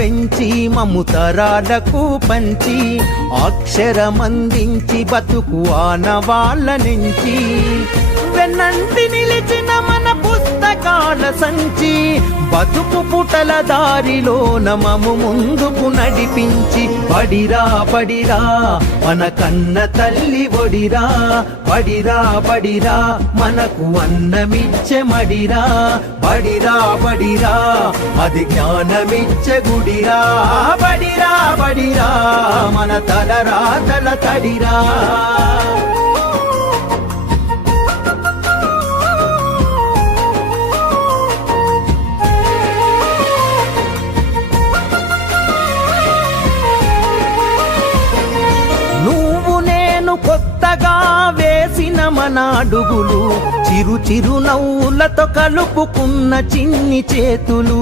పెంచి మమ్ము తరాలకు పంచి అక్షరమందించి బతుకు ఆనవాళ్ళ నుంచి వెన్నంటి నిలిచిన మన పుస్తకాల సంచి బతుకు పుటల దారిలో నమము ముందుకు నడిపించి పడిరా పడిరా మన కన్న తల్లి ఒడిరా పడిరా పడిరా మనకు అన్నమిచ్చే మడిరా బడిరా బడిరా అది జ్ఞానమిచ్చే గుడిరా బడిరా బడిరా మన తలరాతల తడిరా కొత్తగా వేసిన మన అడుగులు చిరు చిరు నవ్వులతో కలుపుకున్న చిన్ని చేతులు